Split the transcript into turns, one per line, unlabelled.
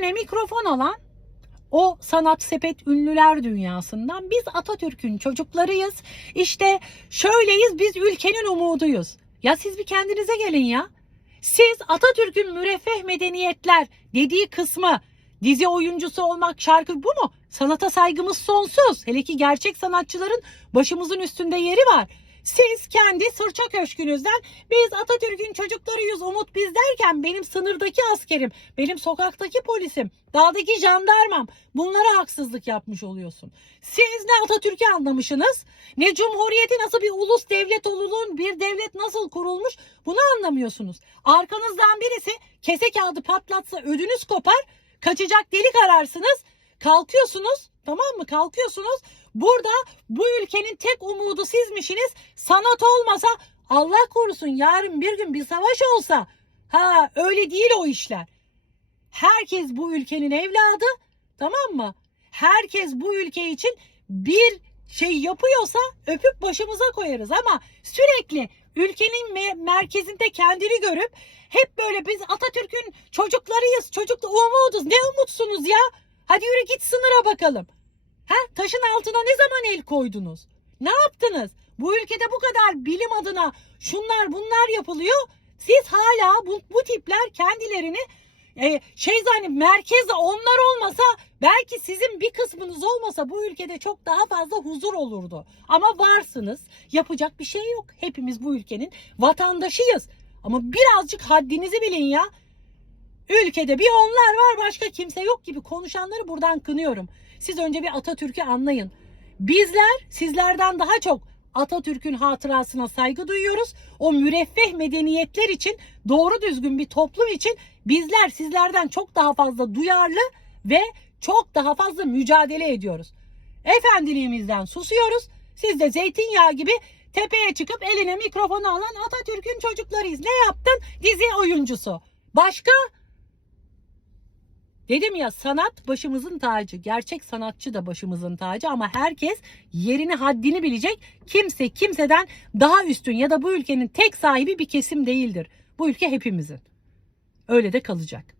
eline mikrofon alan o sanat sepet ünlüler dünyasından biz Atatürk'ün çocuklarıyız. İşte şöyleyiz biz ülkenin umuduyuz. Ya siz bir kendinize gelin ya. Siz Atatürk'ün müreffeh medeniyetler dediği kısmı dizi oyuncusu olmak şarkı bu mu? Sanata saygımız sonsuz. Hele ki gerçek sanatçıların başımızın üstünde yeri var. Siz kendi sırça köşkünüzden biz Atatürk'ün çocuklarıyız Umut biz derken benim sınırdaki askerim, benim sokaktaki polisim, dağdaki jandarmam bunlara haksızlık yapmış oluyorsun. Siz ne Atatürk'ü anlamışsınız ne Cumhuriyeti nasıl bir ulus devlet olunun bir devlet nasıl kurulmuş bunu anlamıyorsunuz. Arkanızdan birisi kese kağıdı patlatsa ödünüz kopar kaçacak delik ararsınız kalkıyorsunuz tamam mı kalkıyorsunuz burada bu ülkenin tek umudu sizmişsiniz sanat olmasa Allah korusun yarın bir gün bir savaş olsa ha öyle değil o işler herkes bu ülkenin evladı tamam mı herkes bu ülke için bir şey yapıyorsa öpüp başımıza koyarız ama sürekli ülkenin me- merkezinde kendini görüp hep böyle biz Atatürk'ün çocuklarıyız, çocuk umuduz. Ne umutsunuz ya? Hadi yürü git sınıra bakalım. Ha? Taşın altına ne zaman el koydunuz? Ne yaptınız? Bu ülkede bu kadar bilim adına şunlar bunlar yapılıyor. Siz hala bu, bu tipler kendilerini e, şey zannet merkezde onlar olmasa belki sizin bir kısmınız olmasa bu ülkede çok daha fazla huzur olurdu. Ama varsınız. Yapacak bir şey yok. Hepimiz bu ülkenin vatandaşıyız. Ama birazcık haddinizi bilin ya. Ülkede bir onlar var başka kimse yok gibi konuşanları buradan kınıyorum. Siz önce bir Atatürk'ü anlayın. Bizler sizlerden daha çok Atatürk'ün hatırasına saygı duyuyoruz. O müreffeh medeniyetler için doğru düzgün bir toplum için bizler sizlerden çok daha fazla duyarlı ve çok daha fazla mücadele ediyoruz. Efendiliğimizden susuyoruz. Siz de zeytinyağı gibi tepeye çıkıp eline mikrofonu alan Atatürk'ün çocuklarıyız. Ne yaptın? Dizi oyuncusu. Başka? Dedim ya sanat başımızın tacı. Gerçek sanatçı da başımızın tacı ama herkes yerini haddini bilecek. Kimse kimseden daha üstün ya da bu ülkenin tek sahibi bir kesim değildir. Bu ülke hepimizin. Öyle de kalacak.